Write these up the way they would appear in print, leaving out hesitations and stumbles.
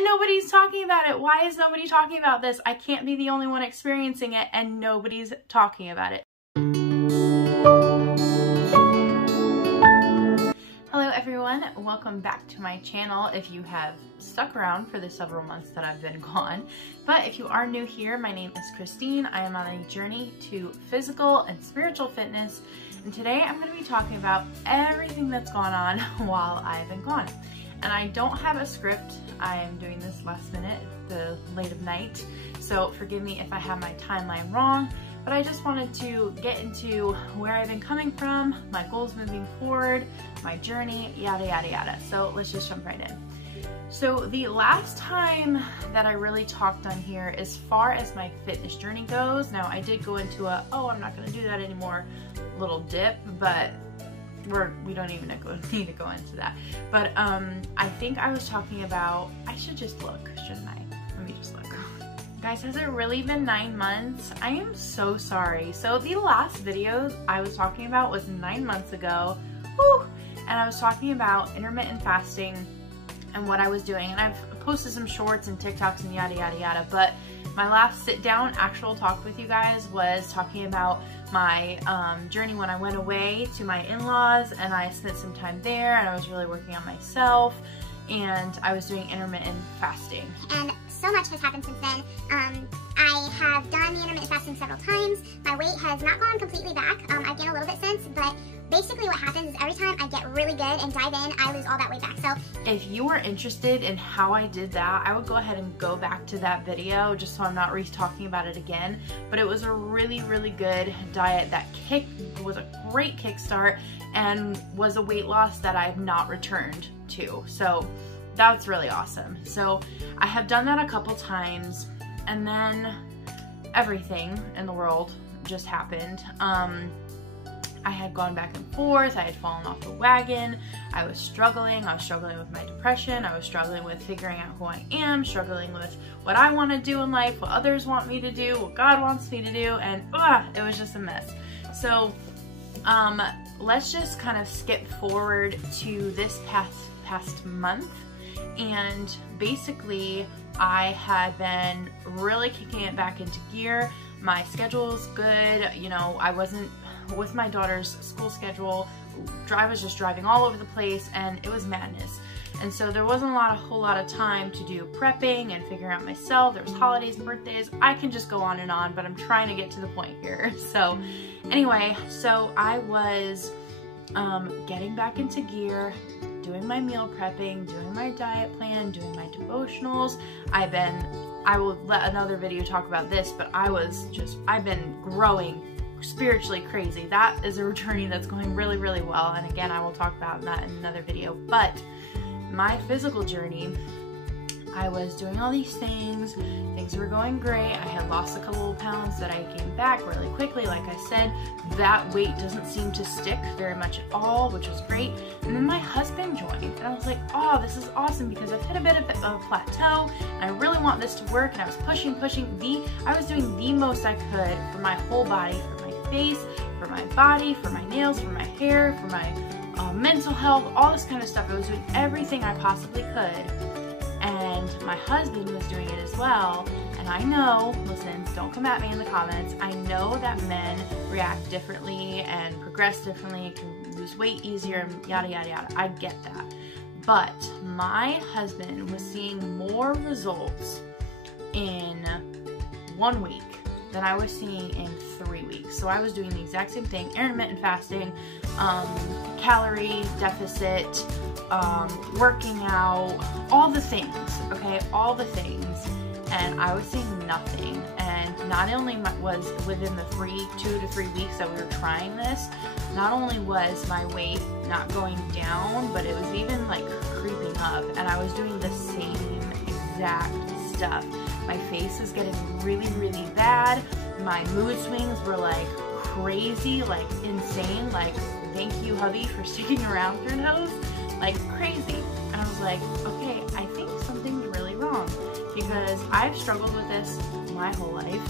and nobody's talking about it. Why is nobody talking about this? I can't be the only one experiencing it and nobody's talking about it. Hello everyone, welcome back to my channel if you have stuck around for the several months that I've been gone. But if you are new here, my name is Christine. I am on a journey to physical and spiritual fitness, and today I'm going to be talking about everything that's gone on while I've been gone. And I don't have a script. I am doing this last minute, the late of night, so forgive me if I have my timeline wrong, but I just wanted to get into where I've been coming from, my goals moving forward, my journey, yada yada yada. So let's just jump right in. So the last time that I really talked on here as far as my fitness journey goes, now I did go into a, oh, I'm not gonna do that anymore little dip, but we don't even need to go into that. But I think I was talking about, I should just look, shouldn't I? Let me just look. Guys, has it really been 9 months? I am so sorry. So the last video I was talking about was 9 months ago. Whew. And I was talking about intermittent fasting and what I was doing. And I've posted some shorts and TikToks and yada yada yada. But my last sit down actual talk with you guys was talking about my journey when I went away to my in-laws, and I spent some time there and I was really working on myself, and I was doing intermittent fasting. And so much has happened since then. I have done the intermittent fasting several times. My weight has not gone completely back. I've gained a little bit since, but basically what happens is every time I get really good and dive in, I lose all that weight back. So if you are interested in how I did that, I would go ahead and go back to that video just so I'm not re-talking about it again. But it was a really, really good diet that was a great kickstart and was a weight loss that I've not returned to. So that's really awesome. So I have done that a couple times, and then everything in the world just happened. I had gone back and forth, I had fallen off the wagon, I was struggling with my depression, I was struggling with figuring out who I am, struggling with what I want to do in life, what others want me to do, what God wants me to do, and it was just a mess. So let's just kind of skip forward to this past month, and basically I had been really kicking it back into gear. My schedule's good, you know, I wasn't with my daughter's school schedule. I was just driving all over the place and it was madness. And so there wasn't a whole lot of time to do prepping and figuring out myself. There was holidays and birthdays. I can just go on and on, but I'm trying to get to the point here. So anyway, so I was getting back into gear, doing my meal prepping, doing my diet plan, doing my devotionals. I will let another video talk about this, but I've been growing spiritually crazy. That is a journey that's going really, really well. And again, I will talk about that in another video. But my physical journey, I was doing all these things were going great. I had lost a couple of pounds that I gained back really quickly. Like I said, that weight doesn't seem to stick very much at all, which was great. And then my husband joined, and I was like, oh, this is awesome, because I've hit a bit of a plateau and I really want this to work. And I was pushing. I was doing the most I could for my whole body, for my face, for my body, for my nails, for my hair, for my mental health, all this kind of stuff. I was doing everything I possibly could. And my husband was doing it as well. And I know, listen, don't come at me in the comments, I know that men react differently and progress differently, can lose weight easier, and yada yada yada. I get that. But my husband was seeing more results in 1 week than I was seeing in 3 weeks. So I was doing the exact same thing, intermittent fasting, calorie deficit, working out, all the things, okay, all the things, and I was seeing nothing. And not only was within the 2 to 3 weeks that we were trying this, not only was my weight not going down, but it was even like creeping up, and I was doing the same exact stuff. My face was getting really, really bad. My mood swings were like crazy, like insane, like thank you hubby for sticking around through those, like crazy. And I was like, okay, I think something's really wrong, because I've struggled with this my whole life,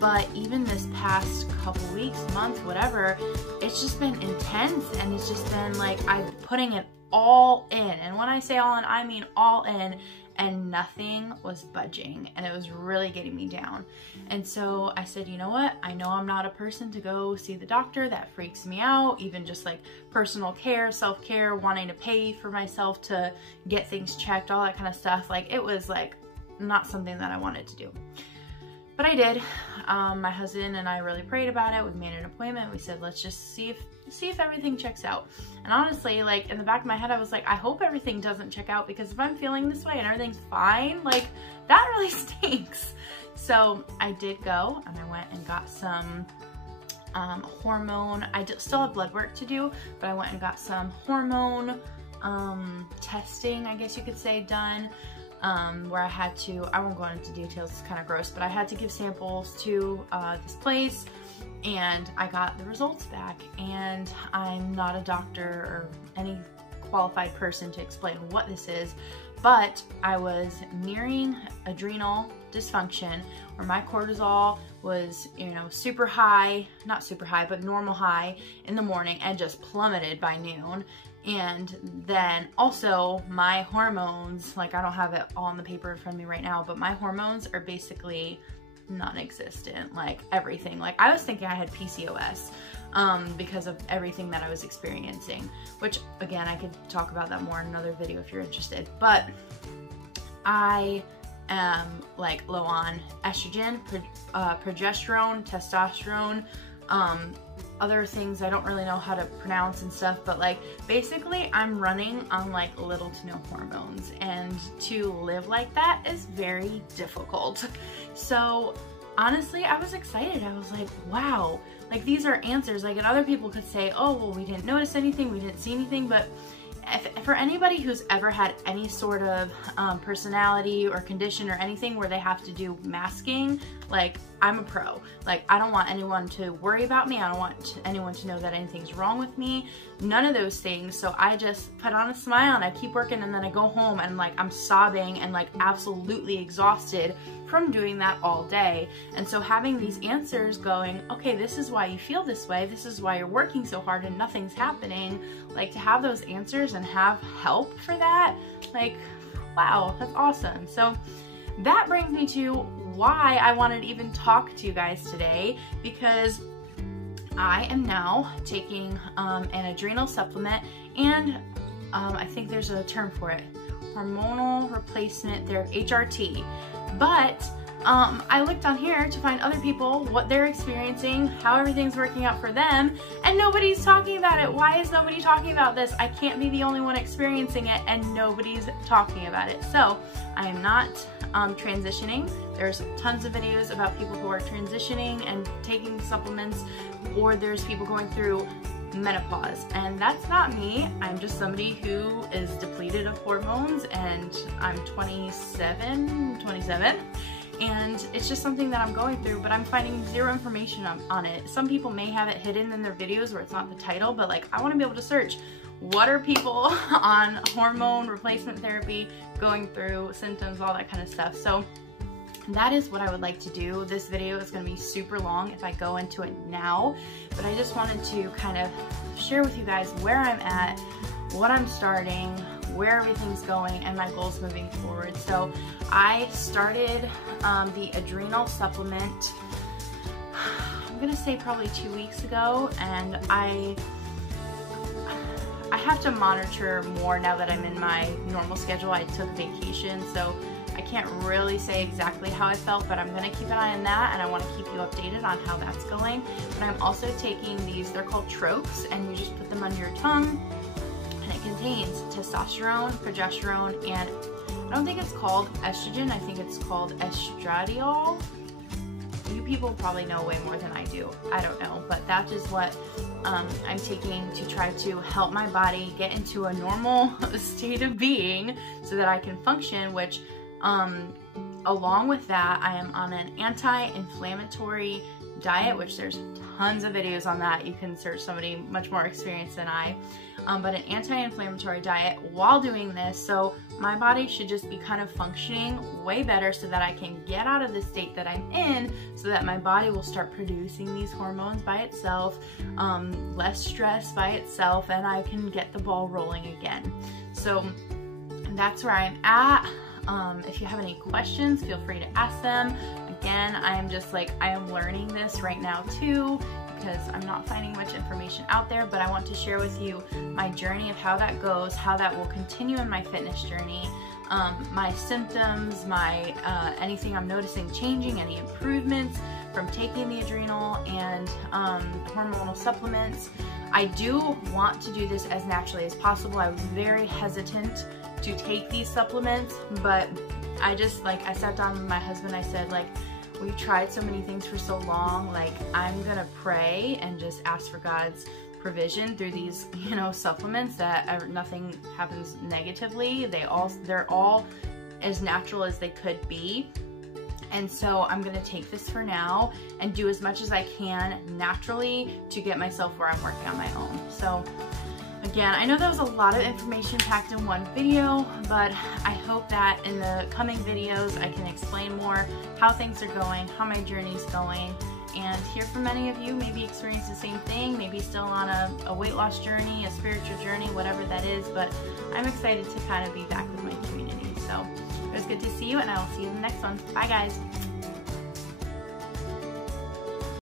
but even this past couple weeks, month, whatever, it's just been intense, and it's just been like I'm putting it all in. And when I say all in, I mean all in. and nothing was budging, and it was really getting me down. And so I said, you know what? I know I'm not a person to go see the doctor. That freaks me out. Even just like personal care, self-care, wanting to pay for myself to get things checked, all that kind of stuff. Like, it was like not something that I wanted to do. But I did. My husband and I really prayed about it. We made an appointment. We said, let's just see if everything checks out. And honestly, like, in the back of my head, I was like, I hope everything doesn't check out, because if I'm feeling this way and everything's fine, like, that really stinks. So I did go, and I went and got some hormone. I still have blood work to do, but I went and got some hormone testing, I guess you could say, done. Where I had to, I won't go into details, it's kind of gross, but I had to give samples to this place, and I got the results back. And I'm not a doctor or any qualified person to explain what this is, but I was nearing adrenal dysfunction, where my cortisol was, you know, super high, not super high, but normal high in the morning, and just plummeted by noon. And then also my hormones, like, I don't have it all on the paper in front of me right now, but my hormones are basically non-existent, like everything. Like, I was thinking I had PCOS because of everything that I was experiencing, which again, I could talk about that more in another video if you're interested. But I am like low on estrogen, progesterone, testosterone, other things I don't really know how to pronounce and stuff, but like, basically I'm running on like little to no hormones, and to live like that is very difficult. So honestly, I was excited. I was like, wow, like, these are answers. Like, and other people could say, oh, well, we didn't notice anything, we didn't see anything, but for anybody who's ever had any sort of personality or condition or anything where they have to do masking, like, I'm a pro. Like, I don't want anyone to worry about me. I don't want anyone to know that anything's wrong with me. None of those things. So I just put on a smile and I keep working, and then I go home and like, I'm sobbing and like absolutely exhausted from doing that all day. And so having these answers going, okay, this is why you feel this way. This is why you're working so hard and nothing's happening. Like, to have those answers and have help for that, like, wow, that's awesome. So that brings me to why I wanted to even talk to you guys today, because I am now taking an adrenal supplement, and I think there's a term for it, hormonal replacement therapy, HRT. But I looked on here to find other people, what they're experiencing, how everything's working out for them, and nobody's talking about it. Why is nobody talking about this? I can't be the only one experiencing it, and nobody's talking about it. So I am not transitioning. There's tons of videos about people who are transitioning and taking supplements, or there's people going through menopause, and that's not me. I'm just somebody who is depleted of hormones, and I'm 27, and it's just something that I'm going through, but I'm finding zero information on it. Some people may have it hidden in their videos where it's not the title, but like, I want to be able to search, what are people on hormone replacement therapy going through, symptoms, all that kind of stuff. So that is what I would like to do. This video is going to be super long if I go into it now, but I just wanted to kind of share with you guys where I'm at, what I'm starting, where everything's going, and my goals moving forward. So I started the Adrenal Supplement, I'm gonna say probably 2 weeks ago, and I have to monitor more now that I'm in my normal schedule. I took vacation, so I can't really say exactly how I felt, but I'm going to keep an eye on that, and I want to keep you updated on how that's going. But I'm also taking these, they're called tropes, and you just put them under your tongue, and it contains testosterone, progesterone, and I don't think it's called estrogen, I think it's called estradiol. You people probably know way more than I do. I don't know, but that is what I'm taking to try to help my body get into a normal state of being so that I can function, which along with that, I am on an anti-inflammatory diet, which there's tons of videos on that. You can search somebody much more experienced than I, but an anti-inflammatory diet while doing this. So my body should just be kind of functioning way better so that I can get out of the state that I'm in, so that my body will start producing these hormones by itself, less stress by itself, and I can get the ball rolling again. So that's where I'm at. If you have any questions, feel free to ask them. Again, I am learning this right now too, because I'm not finding much information out there, but I want to share with you my journey of how that goes, how that will continue in my fitness journey, my symptoms, my anything I'm noticing changing, any improvements from taking the adrenal and hormonal supplements. I do want to do this as naturally as possible. I was very hesitant to take these supplements, but I sat down with my husband. I said, like, we've tried so many things for so long, like, I'm gonna pray and just ask for God's provision through these, you know, supplements, that nothing happens negatively. They're all as natural as they could be. And so I'm gonna take this for now and do as much as I can naturally to get myself where I'm working on my own. So again, I know that was a lot of information packed in one video, but I hope that in the coming videos I can explain more how things are going, how my journey's going, and hear from many of you, maybe experience the same thing, maybe still on a weight loss journey, a spiritual journey, whatever that is, but I'm excited to kind of be back with my community. So it was good to see you, and I will see you in the next one. Bye guys.